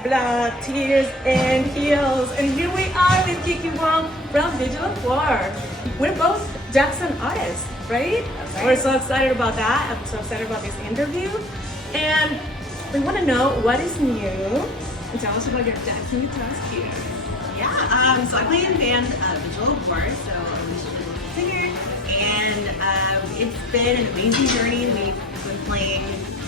Sweat, Blood, Tears, and Heels. And here we are with Kiki Wong from Vigil War. We're both Jackson artists, right? We're so excited about that. I'm so excited about this interview. And we want to know what is new. And tell us about your Jackson guitars here. Yeah, so I play in band Vigil War, so Alicia Vigil is the singer, and it's been an amazing journey. We've been playing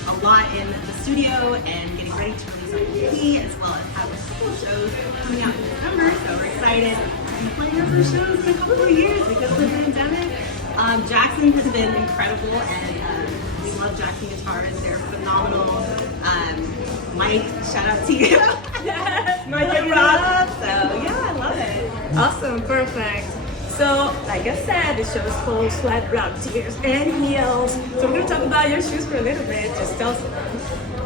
a lot in the studio and getting ready to release our EP, as well as have a couple of shows coming out in December, so we're excited to be playing our first shows in a couple of years because of the pandemic. Jackson has been incredible, and we love Jackson guitars. They're phenomenal. Mike, shout out to you. Yes, Mike Really and Rob. so yeah, I love it. Awesome, perfect. So, like I said, the show is called Sweat, Blood, Tears, and Heels. So we're going to talk about your shoes for a little bit. Just tell us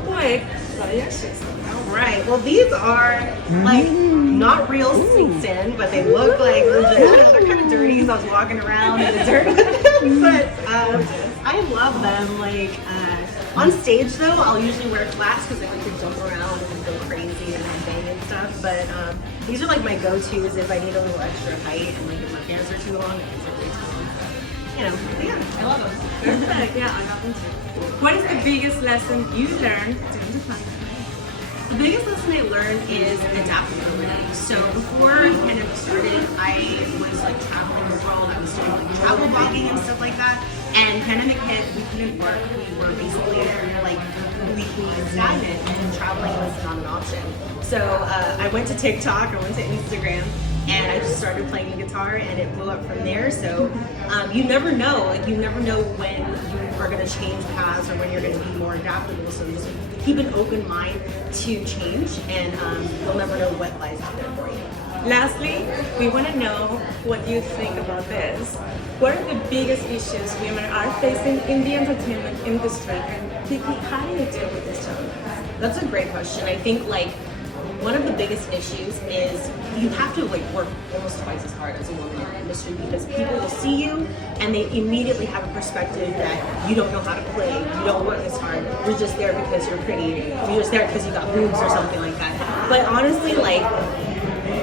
quick about your shoes. Right. Well, these are like not real sneaked in, but they look like legit. They're kind of dirty, so I was walking around in the dirt with them. But I love them. Like on stage, though, I'll usually wear flats because they like to jump around and go crazy and bang and stuff. But these are like my go-tos if I need a little extra height and like if my pants are too long, my pants are way too long. So, you know, but yeah, I love them. Perfect, yeah, I love them too. What is the biggest lesson you learned during the pandemic? The biggest lesson I learned is adaptability. So before I kind of started, I was like traveling the world. I was doing like travel blogging and stuff like that. And pandemic hit, we couldn't work. We were basically like completely stagnant, and traveling was not an option. So I went to TikTok, I went to Instagram, and I just started playing the guitar, and it blew up from there. So you never know, like you never know when you are going to change paths or when you're going to be more adaptable. So just keep an open mind to change, and you'll never know what lies out there for you. Lastly, we want to know what you think about this. What are the biggest issues women are facing in the entertainment industry? And Kiki, how do you deal with this challenge? That's a great question. I think like one of the biggest issues is you have to like work almost twice as hard as a woman in the industry because people will see you and they immediately have a perspective that you don't know how to play, you don't work as hard, you're just there because you're pretty, you're just there because you got boobs or something like that. But honestly, like,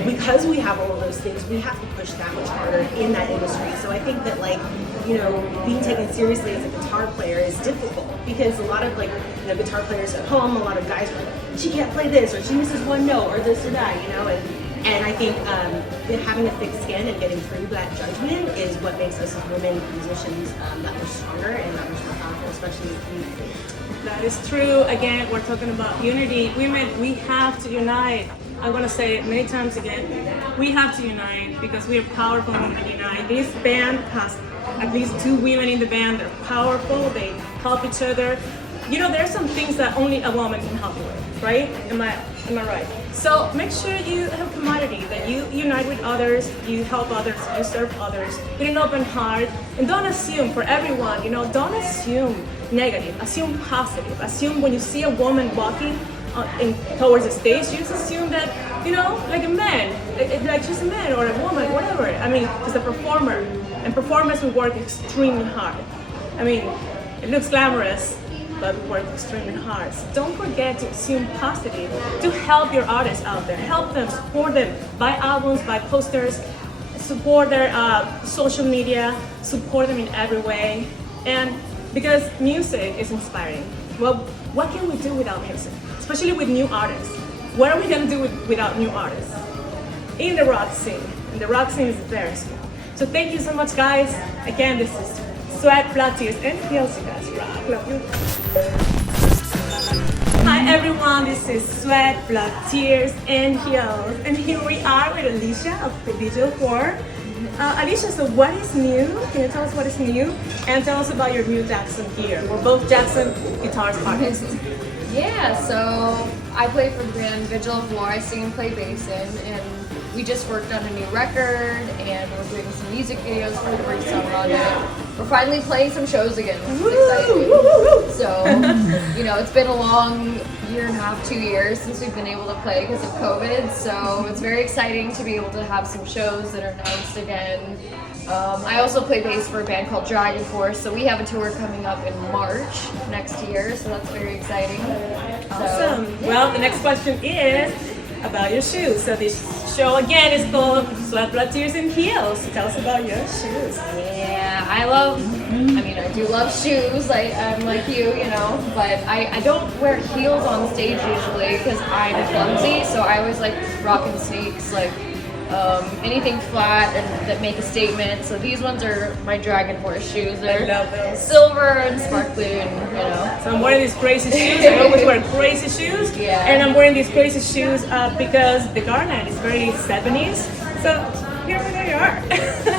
because we have all of those things, we have to push that much harder in that industry. So I think that like, you know, being taken seriously as a guitar player is difficult because a lot of like, you know, guitar players at home, a lot of guys are like, she can't play this or she misses one note or this or that, you know, and I think having a thick skin and getting through that judgment is what makes us as women musicians that much stronger and that much more powerful, especially in the community. That is true. Again, we're talking about unity. Women, we have to unite. I'm going to say it many times again. We have to unite because we are powerful when we unite. This band has at least 2 women in the band. They're powerful. They help each other. You know, there's some things that only a woman can help you with, right? Am I right? So make sure you have commodity, that you unite with others, you help others, you serve others with an open heart, and don't assume for everyone, you know, don't assume negative, assume positive. Assume when you see a woman walking towards the stage, you just assume that, you know, like a man, like she's a man or a woman, whatever. I mean, she's a performer, and performers will work extremely hard. I mean, it looks glamorous, but we work extremely hard. So don't forget to assume positive, to help your artists out there. Help them, support them, buy albums, buy posters, support their social media, support them in every way. And because music is inspiring. Well, what can we do without music? Especially with new artists. What are we gonna do without new artists? In the rock scene. And the rock scene is very small. So thank you so much, guys. Again, this is Sweat, Blood, Tears, and Heels. You guys rock. Love you. Hi everyone, this is Sweat, Blood, Tears, and Heels. And here we are with Alicia of Vigil War. Alicia, so what is new? Can you tell us what is new? And tell us about your new Jackson gear. We're both Jackson guitars artists. Yeah, so I play for the band Vigil War. I sing and play bass in, and we just worked on a new record, and we're doing some music videos for the summer on it. We're finally playing some shows again, which is exciting. So, you know, it's been a long 1.5, 2 years since we've been able to play because of COVID. So it's very exciting to be able to have some shows that are announced again. I also play bass for a band called Dragon Force, so we have a tour coming up in March next year, so that's very exciting. Awesome. Well, the next question is about your shoes. So this show again is called Sweat, Blood, Tears, and Heels. Tell us about your shoes. Yeah, I do love shoes. I'm like you know, but I don't wear heels on stage usually because I'm clumsy, so I always like rocking sneaks, like anything flat and that make a statement. So these ones are my Dragon Force shoes. They're I love those. silver and sparkly, and you know. So I'm wearing these crazy shoes. I always wear crazy shoes. Yeah. And I'm wearing these crazy shoes because the garnet is very 70s. So here they are.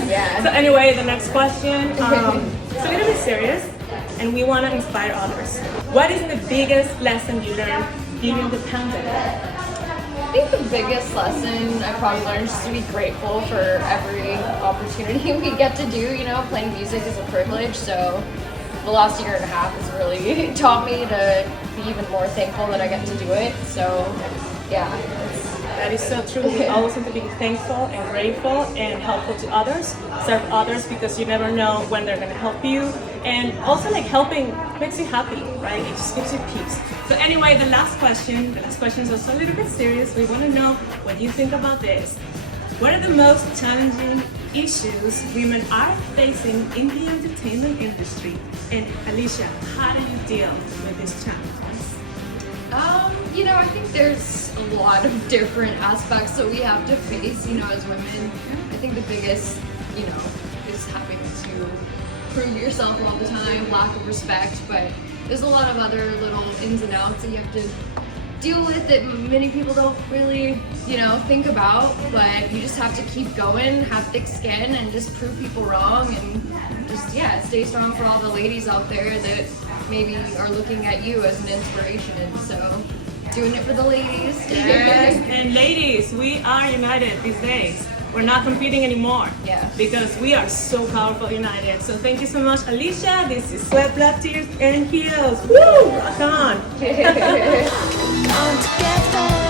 Yeah. So anyway, the next question. It's a little bit serious, and we want to inspire others. What is the biggest lesson you learned during the pandemic? I think the biggest lesson I probably learned is to be grateful for every opportunity we get to do. You know, playing music is a privilege, so the last year and a half has really taught me to be even more thankful that I get to do it. So, yeah. That is so true. We always have to be thankful and grateful and helpful to others, serve others, because you never know when they're going to help you. And also, like, helping makes you happy, right? It just gives you peace. So anyway, the last question is also a little bit serious. We want to know what you think about this. What are the most challenging issues women are facing in the entertainment industry? And Alicia, how do you deal with these challenges? You know, I think there's a lot of different aspects that we have to face, you know, as women. I think the biggest, you know, is having to prove yourself all the time, lack of respect, but there's a lot of other little ins and outs that you have to deal with that many people don't really, you know, think about, but you just have to keep going, have thick skin, and just prove people wrong, and just, yeah, stay strong for all the ladies out there that maybe are looking at you as an inspiration. So doing it for the ladies. Yes, and ladies, we are united these days. We're not competing anymore. Yeah. Because we are so powerful united. So thank you so much, Alicia. This is Sweat, Blood, Tears, and Heels. Woo! Rock on! Come together.